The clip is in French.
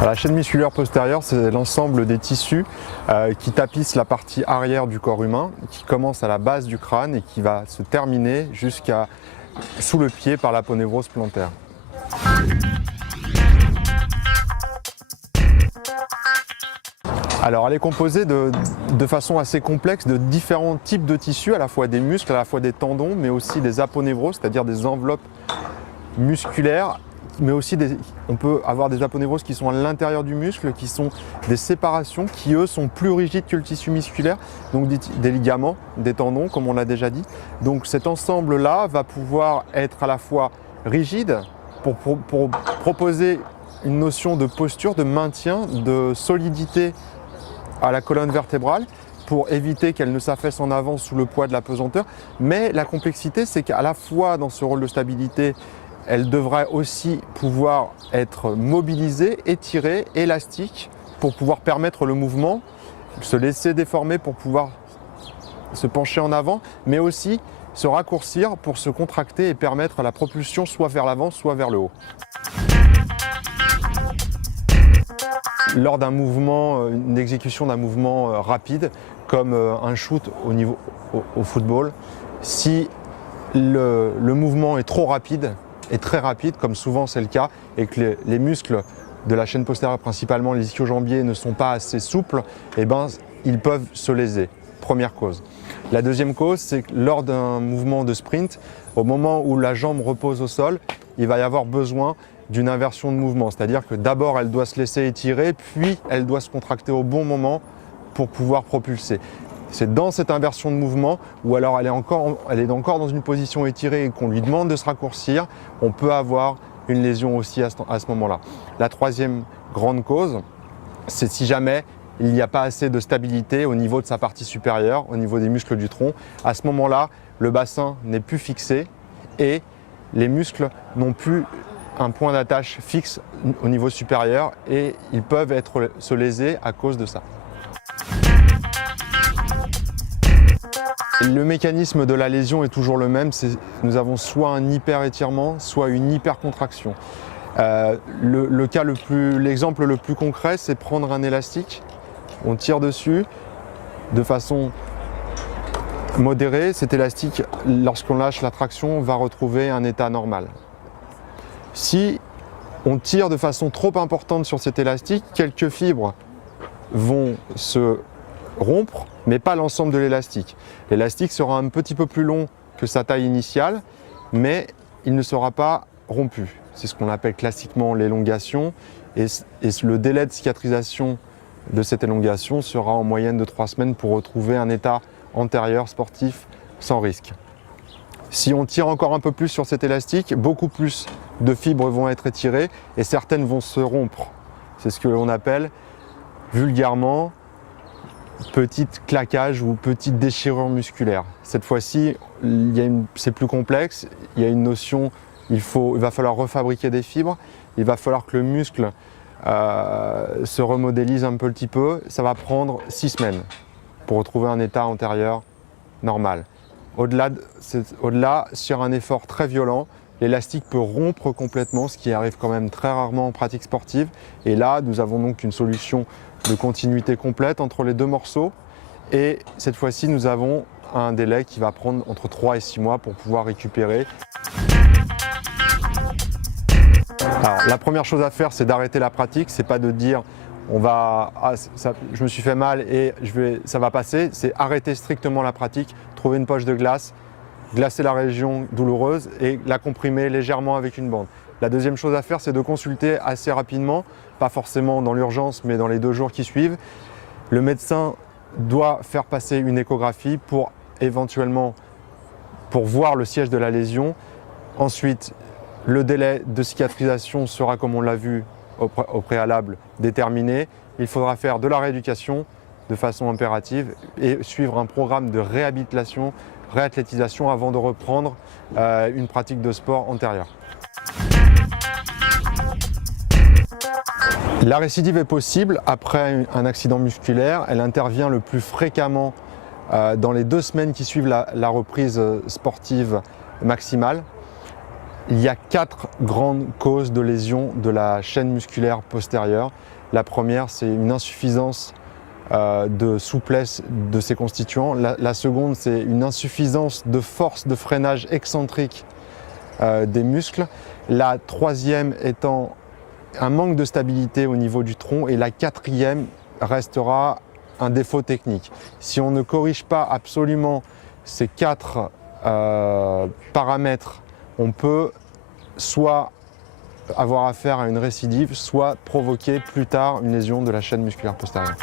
La chaîne musculaire postérieure, c'est l'ensemble des tissus qui tapissent la partie arrière du corps humain, qui commence à la base du crâne et qui va se terminer jusqu'à sous le pied par l'aponévrose plantaire. Alors elle est composée de façon assez complexe de différents types de tissus, à la fois des muscles, à la fois des tendons, mais aussi des aponévroses, c'est-à-dire des enveloppes musculaires, mais aussi on peut avoir des aponévroses qui sont à l'intérieur du muscle, qui sont des séparations qui eux sont plus rigides que le tissu musculaire, donc des ligaments, des tendons comme on l'a déjà dit. Donc cet ensemble-là va pouvoir être à la fois rigide pour proposer une notion de posture, de maintien, de solidité à la colonne vertébrale pour éviter qu'elle ne s'affaisse en avant sous le poids de la pesanteur. Mais la complexité, c'est qu'à la fois dans ce rôle de stabilité, elle devrait aussi pouvoir être mobilisée, étirée, élastique pour pouvoir permettre le mouvement, se laisser déformer pour pouvoir se pencher en avant, mais aussi se raccourcir pour se contracter et permettre la propulsion soit vers l'avant, soit vers le haut. Lors d'un mouvement, une exécution d'un mouvement rapide, comme un shoot au football, si le mouvement est trop rapide, est très rapide, comme souvent c'est le cas, et que les muscles de la chaîne postérieure, principalement les ischio-jambiers, ne sont pas assez souples, eh ben, ils peuvent se léser. Première cause. La deuxième cause, c'est que lors d'un mouvement de sprint, au moment où la jambe repose au sol, il va y avoir besoin d'une inversion de mouvement, c'est-à-dire que d'abord elle doit se laisser étirer, puis elle doit se contracter au bon moment pour pouvoir propulser. C'est dans cette inversion de mouvement, ou alors elle est encore dans une position étirée et qu'on lui demande de se raccourcir, on peut avoir une lésion aussi à ce moment-là. La troisième grande cause, c'est si jamais il n'y a pas assez de stabilité au niveau de sa partie supérieure, au niveau des muscles du tronc. À ce moment-là, le bassin n'est plus fixé et les muscles n'ont plus un point d'attache fixe au niveau supérieur et ils peuvent se léser à cause de ça. Le mécanisme de la lésion est toujours le même, nous avons soit un hyper-étirement, soit une hypercontraction. L'exemple le plus concret, c'est prendre un élastique, on tire dessus de façon modérée. Cet élastique, lorsqu'on lâche la traction, va retrouver un état normal. Si on tire de façon trop importante sur cet élastique, quelques fibres vont se rompre, mais pas l'ensemble de l'élastique. L'élastique sera un petit peu plus long que sa taille initiale, mais il ne sera pas rompu. C'est ce qu'on appelle classiquement l'élongation, et le délai de cicatrisation de cette élongation sera en moyenne de 3 semaines pour retrouver un état antérieur sportif sans risque. Si on tire encore un peu plus sur cet élastique, beaucoup plus de fibres vont être étirées et certaines vont se rompre. C'est ce que l'on appelle vulgairement petite claquage ou petite déchirure musculaire. Cette fois-ci, c'est plus complexe, il y a une notion, il va falloir refabriquer des fibres, il va falloir que le muscle se remodélise un petit peu, ça va prendre 6 semaines pour retrouver un état antérieur normal. Au-delà, sur un effort très violent, l'élastique peut rompre complètement, ce qui arrive quand même très rarement en pratique sportive. Et là, nous avons donc une solution de continuité complète entre les deux morceaux. Et cette fois-ci, nous avons un délai qui va prendre entre 3 et 6 mois pour pouvoir récupérer. Alors, la première chose à faire, c'est d'arrêter la pratique. C'est pas de dire je me suis fait mal et ça va passer. C'est arrêter strictement la pratique, trouver une poche de glace, glacer la région douloureuse et la comprimer légèrement avec une bande. La deuxième chose à faire, c'est de consulter assez rapidement, pas forcément dans l'urgence, mais dans les 2 jours qui suivent. Le médecin doit faire passer une échographie pour voir le siège de la lésion. Ensuite, le délai de cicatrisation sera, comme on l'a vu au préalable, déterminé. Il faudra faire de la rééducation de façon impérative et suivre un programme de réhabilitation, réathlétisation avant de reprendre une pratique de sport antérieure. La récidive est possible après un accident musculaire. Elle intervient le plus fréquemment dans les 2 semaines qui suivent la reprise sportive maximale. Il y a 4 grandes causes de lésions de la chaîne musculaire postérieure. La première, c'est une insuffisance de souplesse de ses constituants. La seconde, c'est une insuffisance de force de freinage excentrique des muscles. La troisième étant un manque de stabilité au niveau du tronc. Et la quatrième restera un défaut technique. Si on ne corrige pas absolument ces 4 paramètres, on peut soit avoir affaire à une récidive, soit provoquer plus tard une lésion de la chaîne musculaire postérieure.